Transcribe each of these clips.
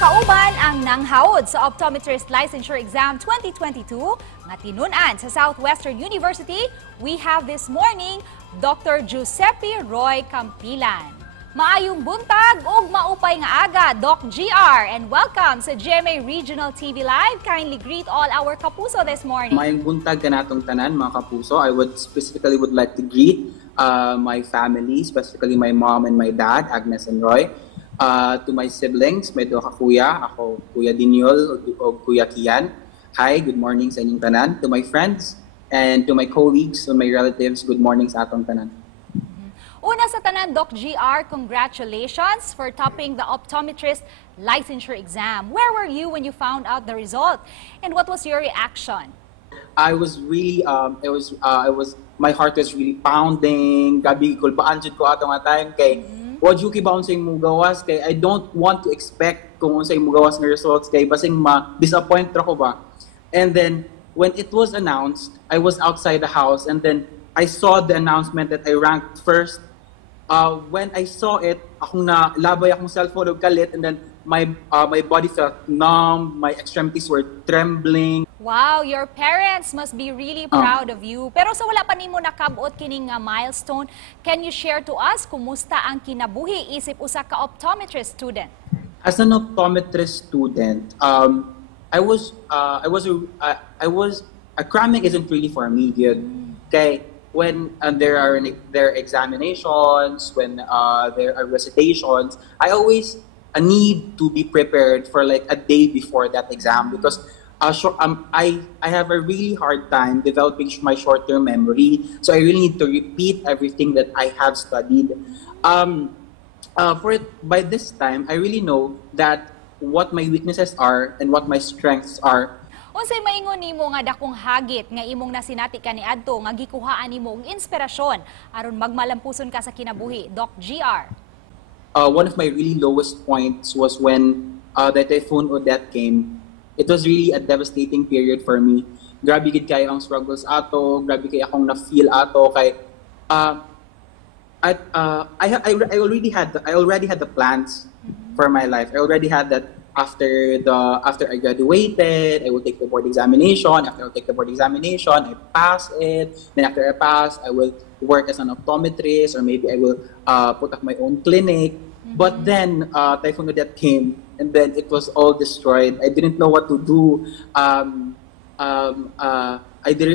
kauban ang nanghawod sa Optometrist Licensure Exam 2022 nga tinun-an sa Southwestern University. We have this morning Dr. Giuseppe Roy Catimlan. Maayong buntag ug maupay nga aga, Doc GR, and welcome sa GMA Regional TV Live. Kindly greet all our kapuso this morning. Maayong buntag kanatong tanan mga kapuso. I would like to greet my family, specifically my mom and my dad, Agnes and Roy. To my siblings, may duha ka kuya, ako Kuya Dinyol o Kuya Kian. Hi, good morning sa inyong tanan. To my friends and to my colleagues and my relatives, good morning sa atong tanan. Una sa tanan, Doc GR, congratulations for topping the Optometrist Licensure Exam. Where were you when you found out the result? And what was your reaction? I was really, my heart was really pounding. Gabi, kulbaan jud ko atong time kay Wag yuki ba unsay mugawas kay I don't want to expect kung unsay mugawas nga results kay basing ma-disappoint ra ko ba. And then when it was announced, I was outside the house and then I saw the announcement that I ranked first. When I saw it, akong na labay akong cellphone og kalit and then my body felt numb, my extremities were trembling. Wow, your parents must be really proud of you. Pero sa wala pa nimo nakabot kining nga milestone, can you share to us kumusta ang kinabuhi isip usa ka optometrist student? As an optometrist student, cramming isn't really for me, yun. Okay, when there are examinations, when there are recitations, I always need to be prepared for like a day before that exam because I have a really hard time developing my short-term memory, so I really need to repeat everything that I have studied. By this time, I really know that what my weaknesses are and what my strengths are. Unsay maingon nimo nga dakong hagit nga imong nasinati kaniadto nga gikuhaan nimo og inspirasyon aron magmalampuson ka sa kinabuhi, Doc GR? One of my really lowest points was when the Typhoon Odette came. It was really a devastating period for me. Grabe gid kay ang struggles ato, grabe kay akong na-feel ato kay I already had the plans for my life. I already had that after I graduated, I will take the board examination. After I take the board examination, I pass it. Then after I pass, I will work as an optometrist or maybe I will put up my own clinic. But then Typhoon Odette came and then it was all destroyed. I didn't know what to do. I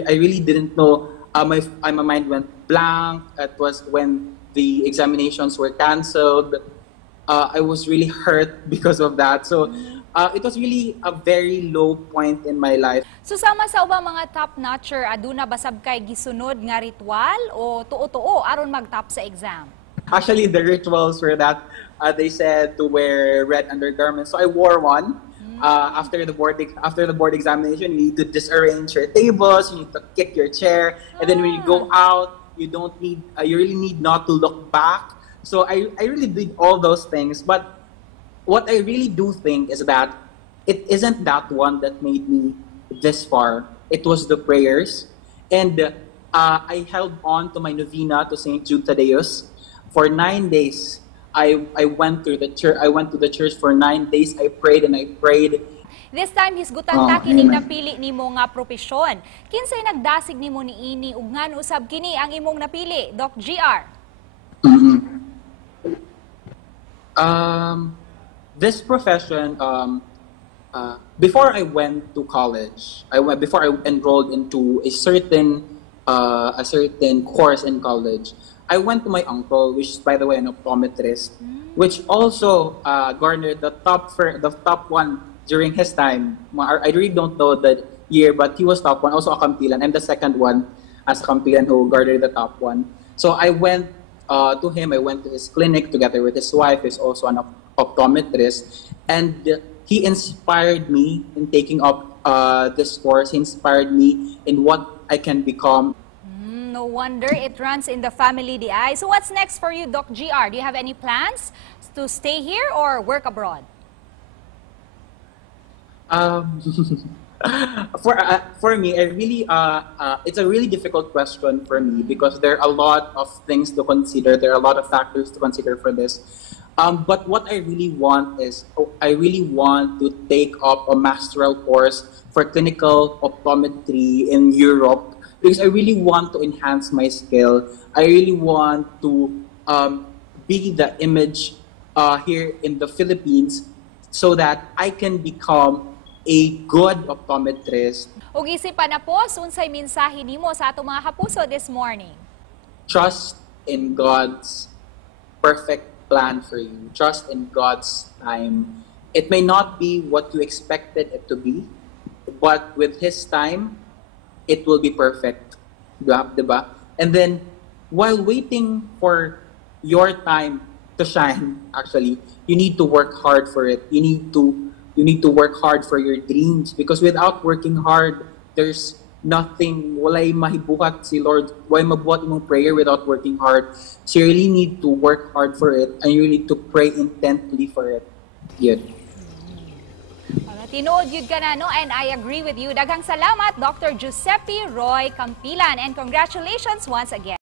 really didn't know. My mind went blank. It was when the examinations were canceled. I was really hurt because of that. So it was really a very low point in my life. So sama sa ubang mga top-notcher, aduna basab kay gisunod nga ritual o tuo-tuo aron mag-top sa exam? Actually, the rituals were that they said to wear red undergarments. So I wore one. After the board examination, you need to disarrange your tables, you need to kick your chair, and then when you go out, you really need not to look back. So I really did all those things. But what I really do think is that it isn't that one that made me this far. It was the prayers, and I held on to my novena to St. Jude Thaddeus. For 9 days, I went to the church for 9 days. I prayed and I prayed. This time, hisgutan ta kining napili nimo nga propesyon. Kinsay nagdasig nimo niini ug ngan usab kini ang imong napili, Doc GR? This profession, before I went to college, before I enrolled into a certain course in college, I went to my uncle, which is, by the way, an optometrist, which also garnered the top one during his time. I really don't know the year, but he was top one, also a Kampilan. I'm the second one as a Kampilan who garnered the top one. So I went to him, I went to his clinic together with his wife, who's also an optometrist, and he inspired me in taking up this course. He inspired me in what I can become. No wonder it runs in the family, the eye. So what's next for you, Doc GR? Do you have any plans to stay here or work abroad? For me, it's a really difficult question for me because there are a lot of things to consider. There are a lot of factors to consider for this. But what I really want is, I really want to take up a masteral course for clinical optometry in Europe because I really want to enhance my skill. I really want to be the image here in the Philippines so that I can become a good optometrist. Ug isipan na po, unsay mensahe nimo sa atong mga kapuso this morning? Trust in God's perfect plan for you. Trust in God's time. It may not be what you expected it to be, but with His time, it will be perfect. Diba? And then, while waiting for your time to shine, actually, you need to work hard for it. You need to work hard for your dreams because without working hard, there's nothing, walay mahibuhat si Lord, walay mabuhat imong prayer without working hard. So you really need to work hard for it and you need to pray intently for it. Yun. Tinuod yun ka na, no? And I agree with you. Daghang salamat, Dr. Giuseppe Roy Catimlan, and congratulations once again.